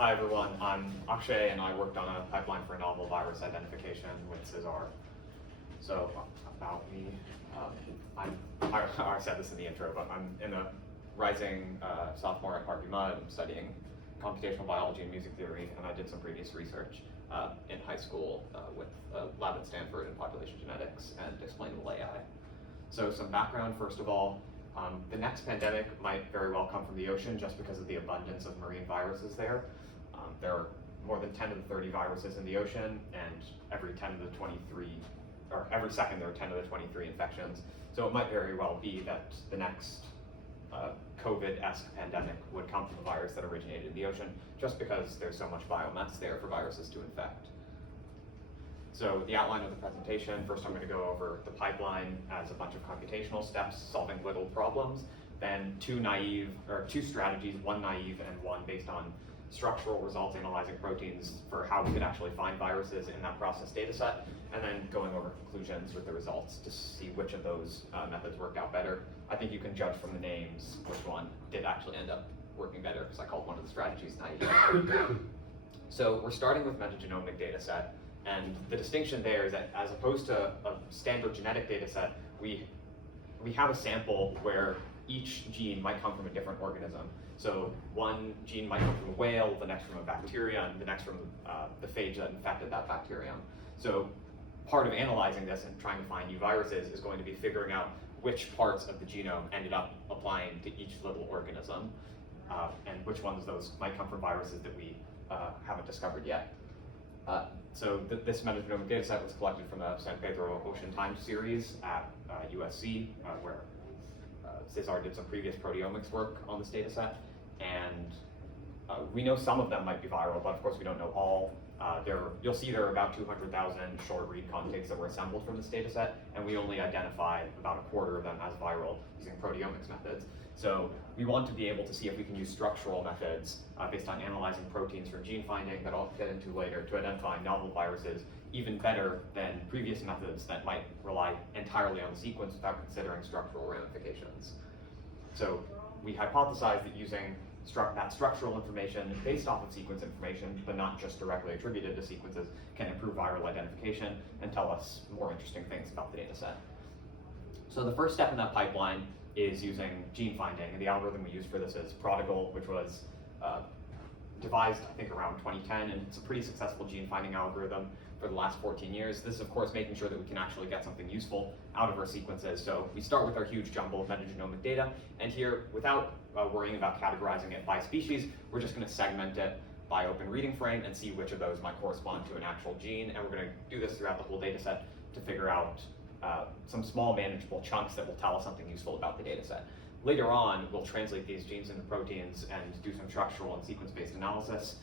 Hi everyone, I'm Akshay and I worked on a pipeline for novel virus identification with Cesar. So about me, I said this in the intro, but I'm in a rising sophomore at Harvey Mudd. I'm studying computational biology and music theory, and I did some previous research in high school with a lab at Stanford in population genetics and explainable AI. So some background, first of all. The next pandemic might very well come from the ocean just because of the abundance of marine viruses there. There are more than 10 to the 30 viruses in the ocean, and every 10 to the 23, or every second there are 10 to the 23 infections. So it might very well be that the next COVID-esque pandemic would come from a virus that originated in the ocean, just because there's so much biomass there for viruses to infect. So the outline of the presentation, first I'm going to go over the pipeline as a bunch of computational steps solving little problems, then two strategies, one naive and one based on structural results analyzing proteins for how we could actually find viruses in that process data set, and then going over conclusions with the results to see which of those methods worked out better. I think you can judge from the names which one did actually end up working better, because I called one of the strategies naive. So we're starting with metagenomic data set. And the distinction there is that as opposed to a standard genetic data set, we have a sample where each gene might come from a different organism. So one gene might come from a whale, the next from a bacteria, and the next from the phage that infected that bacterium. So part of analyzing this and trying to find new viruses is going to be figuring out which parts of the genome ended up applying to each little organism, and which ones those might come from viruses that we haven't discovered yet. So this metagenomic data set was collected from the San Pedro Ocean Time series at USC, where Cesar did some previous proteomics work on this data set. And we know some of them might be viral, but of course we don't know all. You'll see there are about 200,000 short read contigs that were assembled from this data set, and we only identify about a quarter of them as viral using proteomics methods. So we want to be able to see if we can use structural methods based on analyzing proteins from gene finding that I'll get into later to identify novel viruses even better than previous methods that might rely entirely on the sequence without considering structural ramifications. So we hypothesized that using that structural information based off of sequence information, but not just directly attributed to sequences, can improve viral identification and tell us more interesting things about the data set. So the first step in that pipeline is using gene finding, and the algorithm we use for this is Prodigal, which was devised, I think, around 2010, and it's a pretty successful gene finding algorithm for the last 14 years. This is, of course, making sure that we can actually get something useful out of our sequences. So we start with our huge jumble of metagenomic data, and here, without worrying about categorizing it by species, we're just going to segment it by open reading frame and see which of those might correspond to an actual gene, and we're going to do this throughout the whole data set to figure out some small manageable chunks that will tell us something useful about the data set. Later on, we'll translate these genes into proteins and do some structural and sequence-based analysis,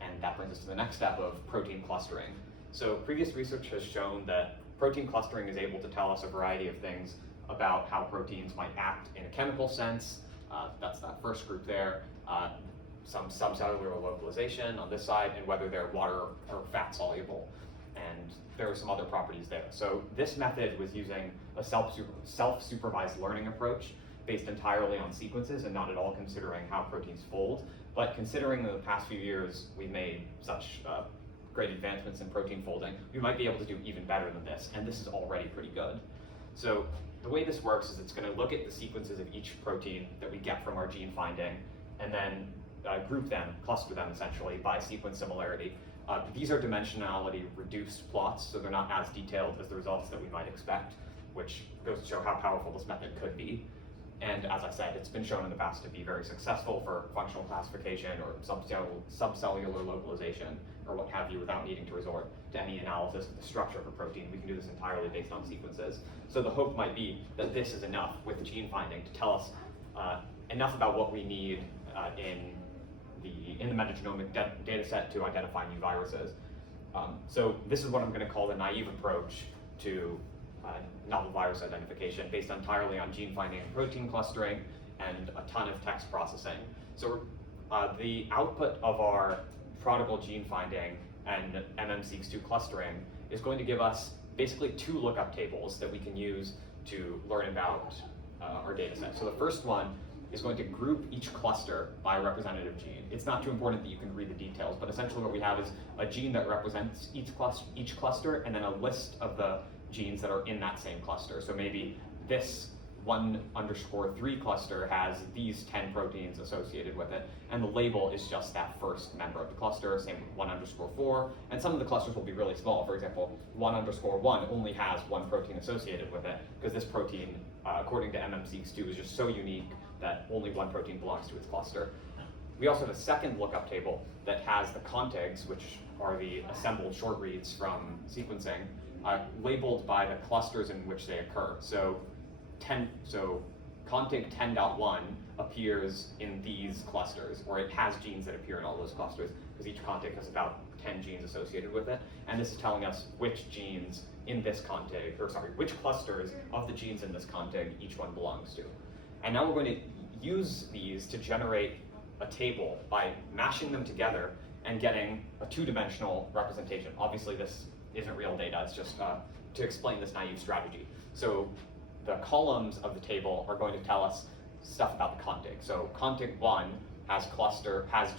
and that brings us to the next step of protein clustering. So previous research has shown that protein clustering is able to tell us a variety of things about how proteins might act in a chemical sense. That's that first group there. Some subcellular localization on this side, and whether they're water or fat soluble. And there are some other properties there. So this method was using a self-supervised learning approach based entirely on sequences and not at all considering how proteins fold. But considering the past few years we've made such great advancements in protein folding, we might be able to do even better than this, and this is already pretty good. So the way this works is it's going to look at the sequences of each protein that we get from our gene finding, and then group them, cluster them essentially by sequence similarity. These are dimensionality reduced plots, so they're not as detailed as the results that we might expect, which goes to show how powerful this method could be. And as I said, it's been shown in the past to be very successful for functional classification or subcellular localization or what have you, without needing to resort to any analysis of the structure of a protein. We can do this entirely based on sequences. So the hope might be that this is enough with gene finding to tell us enough about what we need in the metagenomic data set to identify new viruses. So this is what I'm going to call the naive approach to novel virus identification, based entirely on gene finding and protein clustering and a ton of text processing. So the output of our Prodigal gene finding and MMSeq2 clustering is going to give us basically two lookup tables that we can use to learn about our data set. So the first one is going to group each cluster by a representative gene. It's not too important that you can read the details, but essentially what we have is a gene that represents each cluster, and then a list of the genes that are in that same cluster. So maybe this 1_3 cluster has these 10 proteins associated with it, and the label is just that first member of the cluster, same with 1_4, and some of the clusters will be really small. For example, 1_1 only has one protein associated with it, because this protein, according to MMC2, is just so unique that only one protein belongs to its cluster. We also have a second lookup table that has the contigs, which are the assembled short reads from sequencing, labeled by the clusters in which they occur. So contig 10.1 appears in these clusters, or it has genes that appear in all those clusters, because each contig has about 10 genes associated with it. And this is telling us which genes in this contig, which clusters of the genes in this contig each one belongs to. And now we're going to use these to generate a table by mashing them together and getting a two-dimensional representation. Obviously, this isn't real data, it's just to explain this naive strategy. So the columns of the table are going to tell us stuff about the contig. So contig 1 has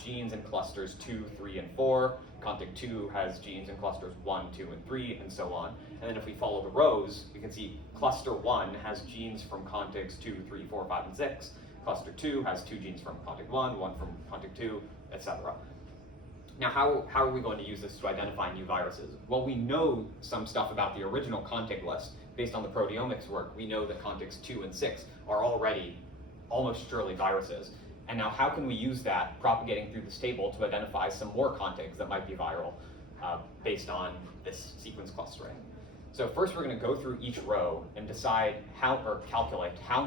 genes in clusters 2, 3, and 4. Contig 2 has genes in clusters 1, 2, and 3, and so on. And then if we follow the rows, we can see cluster 1 has genes from contigs 2, 3, 4, 5, and 6. Cluster 2 has 2 genes from contig 1, 1 from contig 2, etc. Now, how are we going to use this to identify new viruses? Well, we know some stuff about the original contig list. Based on the proteomics work, we know that contigs 2 and 6 are already almost surely viruses. And now how can we use that propagating through this table to identify some more contigs that might be viral based on this sequence clustering? So first we're going to go through each row and decide calculate how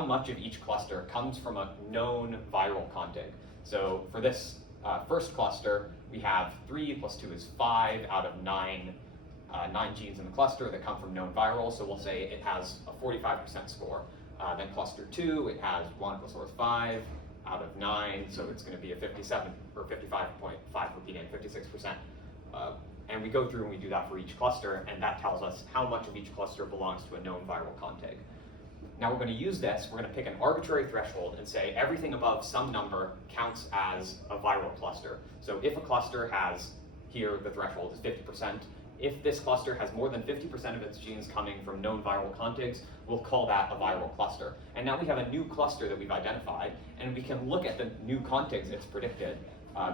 much of each cluster comes from a known viral contig. So for this first cluster, we have 3 plus 2 is 5 out of 9 genes in the cluster that come from known virals, so we'll say it has a 45% score. Then cluster 2, it has 1 plus 4 is 5 out of 9, so it's going to be a 57 or 55.5 repeating 56%. And we go through and we do that for each cluster, and that tells us how much of each cluster belongs to a known viral contig. Now we're going to use this, we're going to pick an arbitrary threshold and say everything above some number counts as a viral cluster. So if a cluster has, here the threshold is 50%, if this cluster has more than 50% of its genes coming from known viral contigs, we'll call that a viral cluster. And now we have a new cluster that we've identified, and we can look at the new contigs it's predicted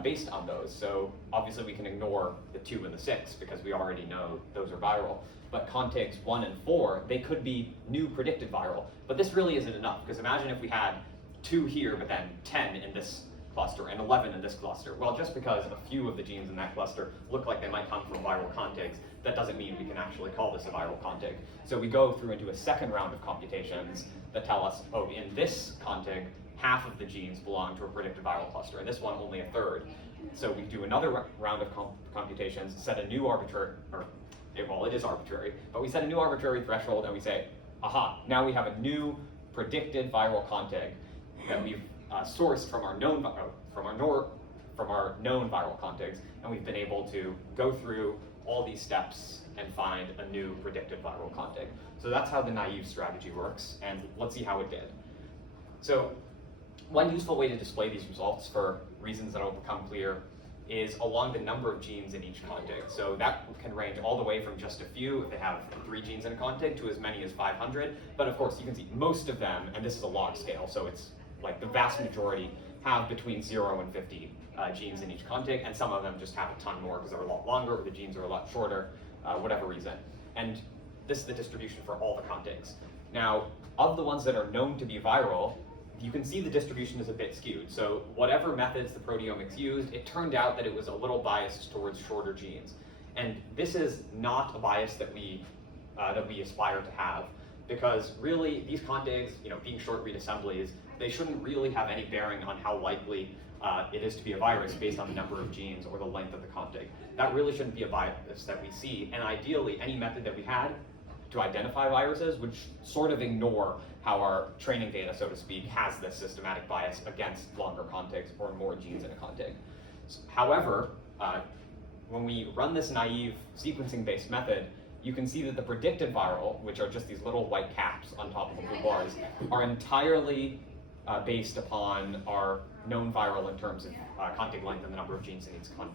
based on those. So obviously we can ignore the 2 and the 6 because we already know those are viral. But contigs 1 and 4, they could be new predicted viral. But this really isn't enough, because imagine if we had 2 here, but then 10 in this cluster and 11 in this cluster. Well, just because a few of the genes in that cluster look like they might come from viral contigs, that doesn't mean we can actually call this a viral contig. So we go through and do a second round of computations that tell us, oh, in this contig, half of the genes belong to a predicted viral cluster, and this one only a third. So we do another round of computations, set a new arbitrary, well, it is arbitrary, but we set a new arbitrary threshold and we say, aha, now we have a new predicted viral contig that we've sourced from our known viral contigs, and we've been able to go through all these steps and find a new predicted viral contig. So that's how the naive strategy works, and let's see how it did. So one useful way to display these results, for reasons that will become clear, is along the number of genes in each contig. So that can range all the way from just a few, if they have 3 genes in a contig, to as many as 500. But of course, you can see most of them, and this is a log scale, so it's like the vast majority have between 0 and 50 genes in each contig, and some of them just have a ton more because they're a lot longer, or the genes are a lot shorter, whatever reason. And this is the distribution for all the contigs. Now, of the ones that are known to be viral, you can see the distribution is a bit skewed. So whatever methods the proteomics used, it turned out that it was a little biased towards shorter genes. And this is not a bias that we aspire to have, because really these contigs, being short read assemblies, they shouldn't really have any bearing on how likely it is to be a virus based on the number of genes or the length of the contig. That really shouldn't be a bias that we see, and ideally any method that we had to identify viruses would sort of ignore how our training data, so to speak, has this systematic bias against longer contigs or more genes in a contig. However, when we run this naive sequencing-based method, you can see that the predicted viral, which are just these little white caps on top of the blue bars, are entirely based upon our known viral in terms of contig length and the number of genes in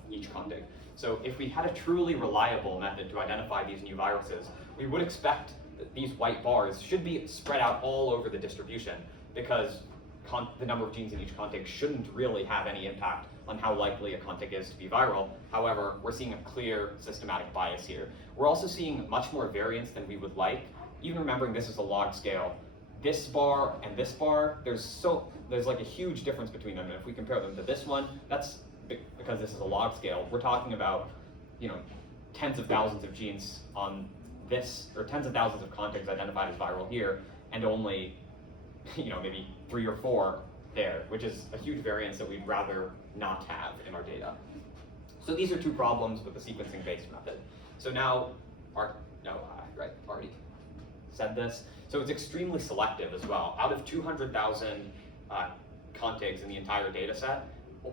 each contig. So if we had a truly reliable method to identify these new viruses, we would expect that these white bars should be spread out all over the distribution, because the number of genes in each contig shouldn't really have any impact on how likely a contig is to be viral. However, we're seeing a clear systematic bias here. We're also seeing much more variance than we would like. Even remembering this is a log scale, this bar and this bar, there's like a huge difference between them. And if we compare them to this one, that's because this is a log scale. We're talking about, tens of thousands of genes on this, or tens of thousands of contigs identified as viral here, and only, maybe 3 or 4 there, which is a huge variance that we'd rather not have in our data. So these are 2 problems with the sequencing-based method. So now, already said this. So it's extremely selective as well. Out of 200,000 contigs in the entire data set,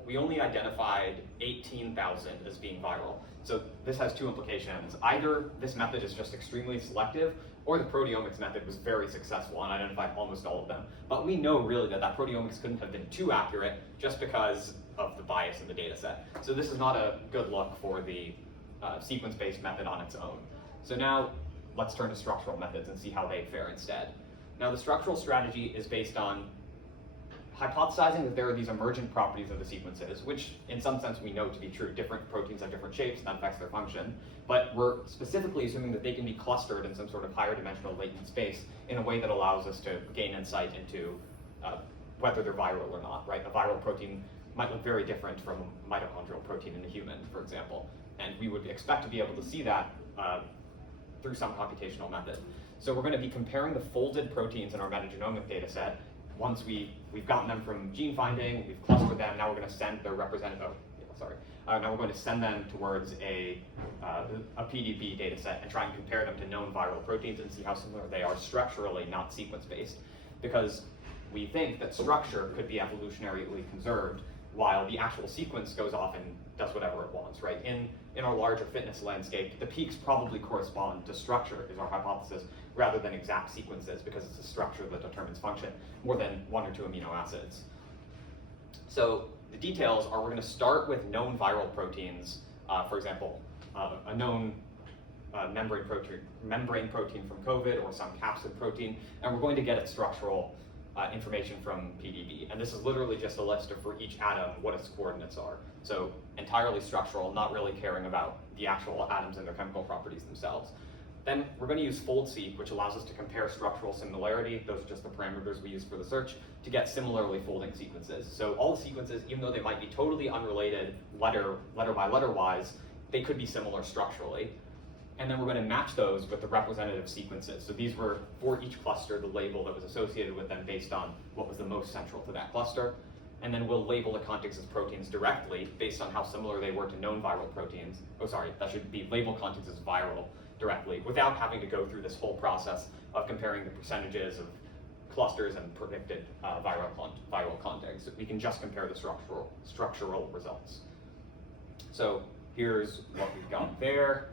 we only identified 18,000 as being viral. So this has 2 implications. Either this method is just extremely selective, or the proteomics method was very successful and identified almost all of them. But we know really that proteomics couldn't have been too accurate just because of the bias in the data set. So this is not a good look for the sequence-based method on its own. So now let's turn to structural methods and see how they fare instead. Now the structural strategy is based on hypothesizing that there are these emergent properties of the sequences, which in some sense we know to be true. Different proteins have different shapes, and that affects their function. But we're specifically assuming that they can be clustered in some sort of higher dimensional latent space in a way that allows us to gain insight into whether they're viral or not, right? A viral protein might look very different from a mitochondrial protein in a human, for example. And we would expect to be able to see that through some computational method. So we're going to be comparing the folded proteins in our metagenomic data set. Once we've gotten them from gene finding, we've clustered them, now we're going to send their representative, now we're going to send them towards a PDB data set and try and compare them to known viral proteins and see how similar they are structurally, not sequence-based. Because we think that structure could be evolutionarily conserved while the actual sequence goes off and does whatever it wants, right? In our larger fitness landscape, the peaks probably correspond to structure, is our hypothesis, rather than exact sequences, because it's a structure that determines function more than 1 or 2 amino acids. So the details are, we're going to start with known viral proteins, for example, a known membrane protein from COVID or some capsid protein, and we're going to get its structural information from PDB. And this is literally just a list of, for each atom, what its coordinates are. So entirely structural, not really caring about the actual atoms and their chemical properties themselves. Then we're going to use fold-seq, which allows us to compare structural similarity. Those are just the parameters we use for the search to get similarly folding sequences. So all the sequences, even though they might be totally unrelated letter by letter wise, they could be similar structurally. And then we're going to match those with the representative sequences. So these were, for each cluster, the label that was associated with them based on what was the most central to that cluster. And then we'll label the contigs as proteins directly based on how similar they were to known viral proteins. That should be label contigs as viral directly, without having to go through this whole process of comparing the percentages of clusters and predicted viral contigs. We can just compare the structural results. So here's what we've got there.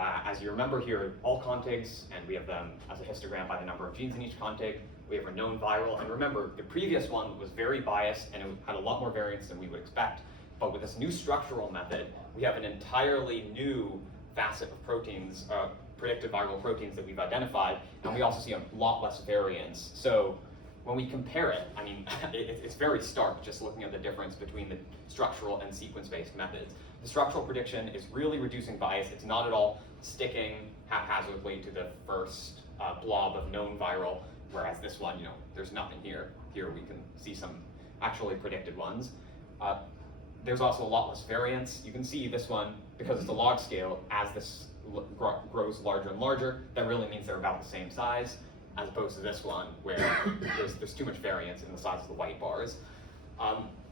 As you remember here, all contigs, and we have them as a histogram by the number of genes in each contig. We have a known viral, and remember, the previous one was very biased and it had a lot more variance than we would expect. But with this new structural method, we have an entirely new facet of proteins, predicted viral proteins that we've identified, and we also see a lot less variance. So when we compare it, I mean, it's very stark just looking at the difference between the structural and sequence-based methods. The structural prediction is really reducing bias. It's not at all sticking haphazardly to the first blob of known viral, whereas this one, there's nothing here. Here we can see some actually predicted ones. There's also a lot less variance. You can see this one, because it's a log scale, as this grows larger and larger, that really means they're about the same size, as opposed to this one, where there's too much variance in the size of the white bars.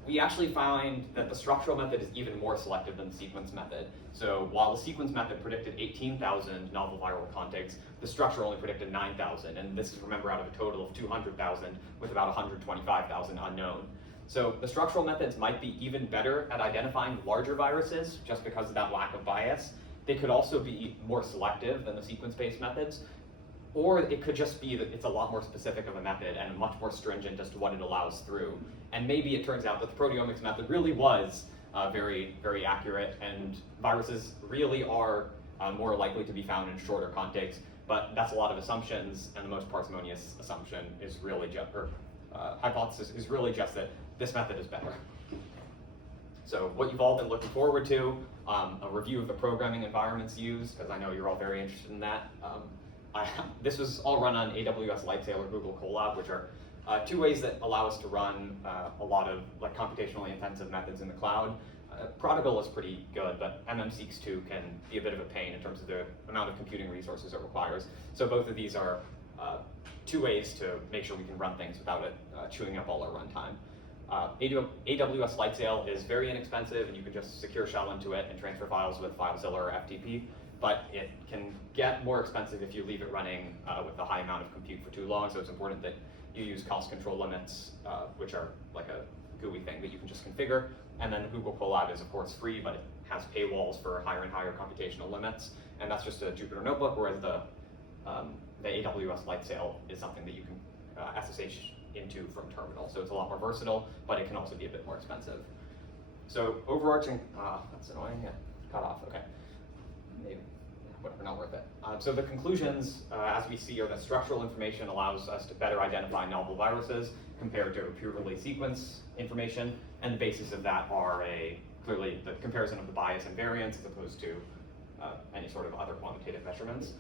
We actually find that the structural method is even more selective than the sequence method. So while the sequence method predicted 18,000 novel viral contigs, the structure only predicted 9,000, and this is, remember, out of a total of 200,000 with about 125,000 unknown. So the structural methods might be even better at identifying larger viruses just because of that lack of bias, they could also be more selective than the sequence-based methods, or it could just be that it's a lot more specific of a method and much more stringent as to what it allows through. And maybe it turns out that the proteomics method really was very, very accurate, and viruses really are more likely to be found in shorter contigs, but that's a lot of assumptions, and the most parsimonious assumption is really just, hypothesis is really just that this method is better. So what you've all been looking forward to, a review of the programming environments used, because I know you're all very interested in that. This was all run on AWS Lightsail or Google Colab, which are two ways that allow us to run a lot of computationally intensive methods in the cloud. Prodigal is pretty good, but MMSeeks2 can be a bit of a pain in terms of the amount of computing resources it requires. So both of these are two ways to make sure we can run things without it chewing up all our runtime. AWS Lightsail is very inexpensive, and you can just secure shell into it and transfer files with FileZilla or FTP, but it can get more expensive if you leave it running with a high amount of compute for too long, so it's important that you use cost control limits, which are like a GUI thing that you can just configure. And then Google Colab is of course free, but it has paywalls for higher and higher computational limits, and that's just a Jupyter notebook, whereas the AWS Lightsail is something that you can SSH into from terminal. So it's a lot more versatile, but it can also be a bit more expensive. So overarching, that's annoying, yeah, cut off, okay. Maybe, whatever, not worth it. So the conclusions, as we see, are that structural information allows us to better identify novel viruses compared to purely sequence information, and the basis of that are clearly the comparison of the bias and variance as opposed to any sort of other quantitative measurements.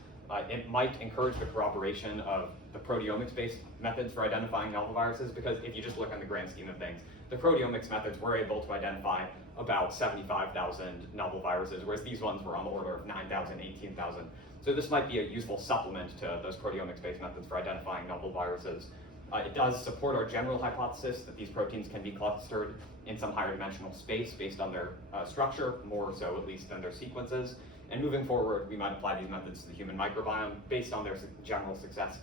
It might encourage the corroboration of the proteomics-based methods for identifying novel viruses, because if you just look on the grand scheme of things, the proteomics methods were able to identify about 75,000 novel viruses, whereas these ones were on the order of 9,000, 18,000. So this might be a useful supplement to those proteomics-based methods for identifying novel viruses. It does support our general hypothesis that these proteins can be clustered in some higher dimensional space based on their structure, more so at least than their sequences. And moving forward, we might apply these methods to the human microbiome based on their general success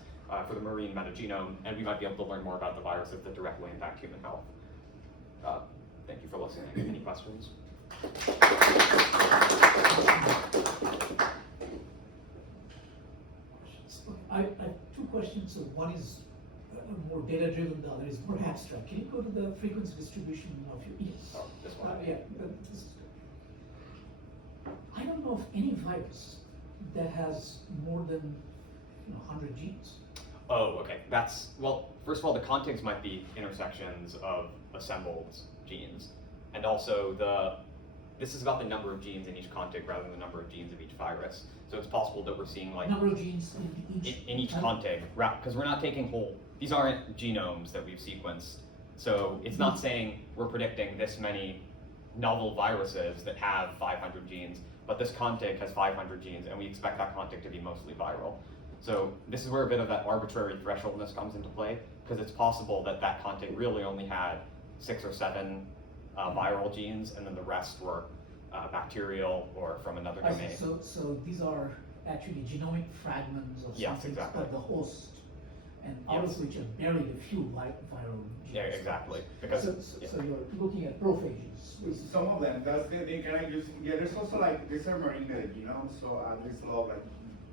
for the marine metagenome, and we might be able to learn more about the viruses that directly impact human health. Thank you for listening. Any questions? I have two questions. So one is more data-driven, the other is more abstract. Can you go to the frequency distribution of your Yes. Oh, this one. yeah. This is good. I don't know of any virus that has more than 100 genes. Oh, okay. Well, first of all, the contigs might be intersections of assembled genes. And also this is about the number of genes in each contig rather than the number of genes of each virus. So it's possible that we're seeing Number of genes in each contig, because we're not taking these aren't genomes that we've sequenced. So it's not saying we're predicting this many novel viruses that have 500 genes, but this contig has 500 genes, and we expect that contig to be mostly viral. So this is where a bit of that arbitrary thresholdness comes into play, because it's possible that that contig really only had 6 or 7 viral genes, and then the rest were bacterial or from another domain. So these are actually genomic fragments of something, exactly. But the host, and out of which are buried a few viral genes. Yeah, exactly. Because so you're looking at prophages. Some of them, that's the thing. Can I use? Yeah, there's also these are marine metagenomes, so there's a lot of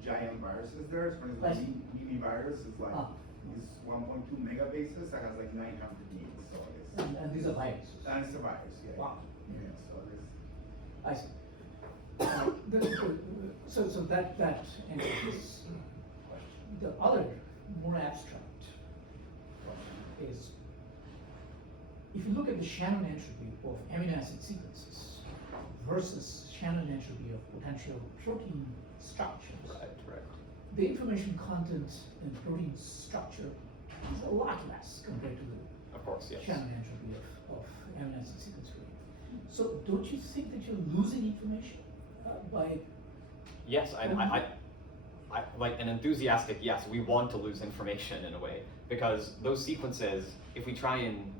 giant viruses there. For instance, Mimi virus is it's 1.2 megabases that has 900 genes. So and these are viruses. And it's a virus, yeah. Wow. Yeah, so this. I see. So that answers this question. The other more abstract question is, if you look at the Shannon entropy of amino acid sequences versus Shannon entropy of potential protein structures, right. the information content in protein structure is a lot less compared to the Of course, yes. Shannon entropy of amino acid sequence reading. So don't you think that you're losing information by? Yes, I like an enthusiastic yes. We want to lose information in a way, because those sequences, if we try and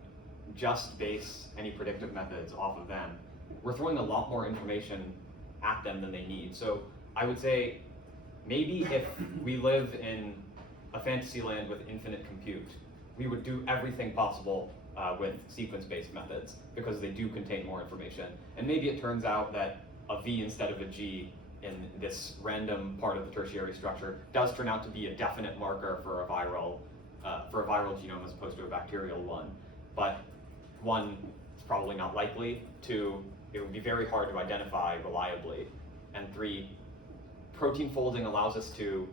just base any predictive methods off of them, we're throwing a lot more information at them than they need. So I would say maybe if we live in a fantasy land with infinite compute, we would do everything possible with sequence-based methods, because they do contain more information. And maybe it turns out that a V instead of a G in this random part of the tertiary structure does turn out to be a definite marker for a viral genome as opposed to a bacterial one. But one, it's probably not likely. Two, it would be very hard to identify reliably. And three, protein folding allows us to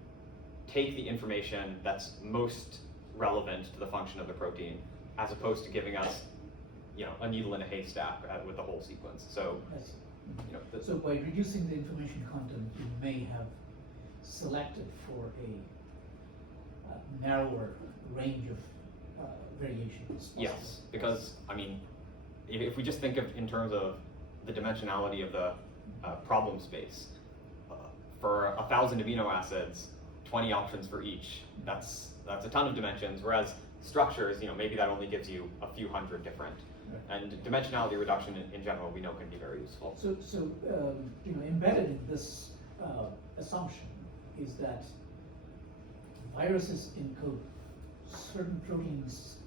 take the information that's most relevant to the function of the protein, as opposed to giving us, a needle in a haystack with the whole sequence. So, So by reducing the information content, you may have selected for a narrower range of variations. yes, because if we just think of in terms of the dimensionality of the problem space, for 1,000 amino acids, 20 options for each. That's a ton of dimensions. Whereas structures, maybe that only gives you a few hundred different. Right. And dimensionality reduction in general, we know can be very useful. So embedded in this assumption is that viruses encode certain proteins,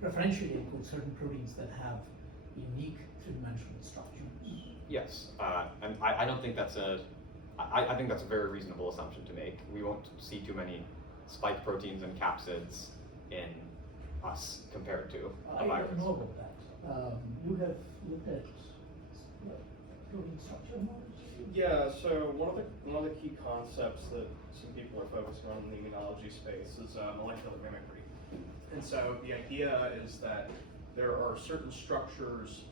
preferentially encode certain proteins that have unique three-dimensional structures. Yes, and I don't think that's I think that's a very reasonable assumption to make. We won't see too many spike proteins and capsids in us compared to a virus. I don't know about that. You have looked at protein structure models? Yeah, so one of the key concepts that some people are focusing on in the immunology space is molecular mimicry. And so the idea is that there are certain structures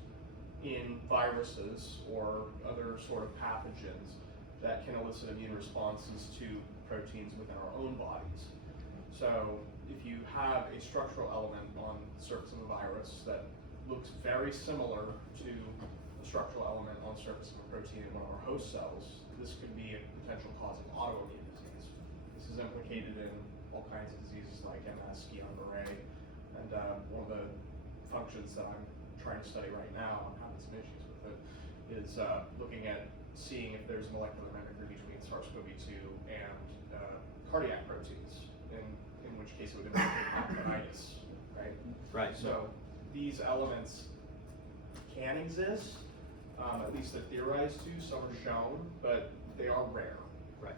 in viruses or other sort of pathogens that can elicit immune responses to proteins within our own bodies. So if you have a structural element on the surface of a virus that looks very similar to the structural element on the surface of a protein in one of our host cells, this could be a potential cause of autoimmune disease. This is implicated in all kinds of diseases like MS, Guillain-Barré, and one of the functions that I'm trying to study right now, I'm having some issues with it, is looking at seeing if there's molecular mimicry between SARS-CoV-2 and cardiac proteins, in which case it would implicate myocarditis, right? Right. So these elements can exist, at least they're theorized to, some are shown, but they are rare. Right.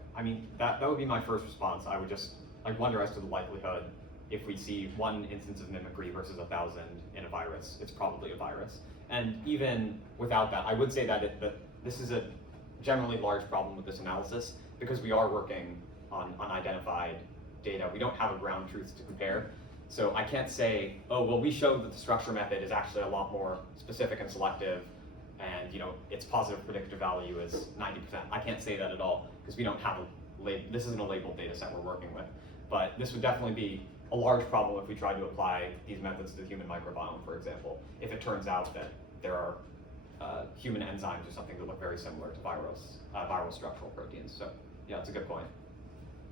That would be my first response. I would just wonder as to the likelihood if we see one instance of mimicry versus 1,000 in a virus, it's probably a virus. And even without that, I would say that this is a generally large problem with this analysis because we are working on unidentified data. We don't have a ground truth to compare. So I can't say, oh, well, we showed that the structure method is actually a lot more specific and selective, and its positive predictive value is 90%. I can't say that at all because we don't have this isn't a labeled data set we're working with. But this would definitely be a large problem if we tried to apply these methods to the human microbiome, for example, if it turns out that there are human enzymes or something that look very similar to viral structural proteins. So yeah, it's a good point.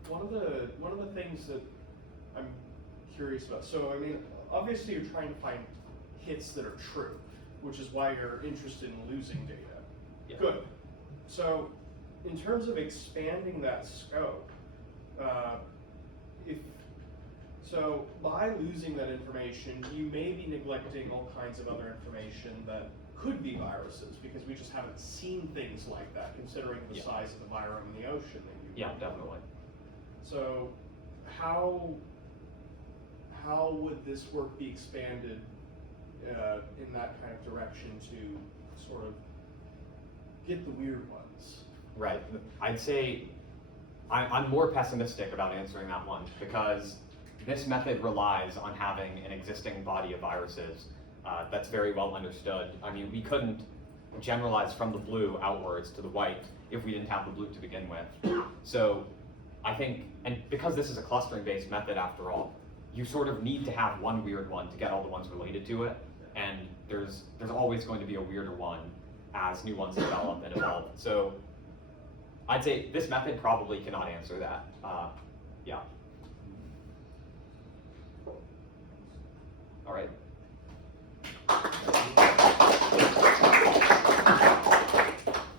One of the things that I'm curious about, so obviously you're trying to find hits that are true, which is why you're interested in losing data. Yeah. Good. So in terms of expanding that scope, so by losing that information, you may be neglecting all kinds of other information that could be viruses, because we just haven't seen things like that, considering the size of the virus in the ocean that you Definitely. So how would this work be expanded in that kind of direction to sort of get the weird ones? Right. I'd say I'm more pessimistic about answering that one because this method relies on having an existing body of viruses that's very well understood. We couldn't generalize from the blue outwards to the white if we didn't have the blue to begin with. So I think, and because this is a clustering-based method after all, you sort of need to have one weird one to get all the ones related to it, and there's always going to be a weirder one as new ones develop and evolve. So I'd say this method probably cannot answer that. Yeah.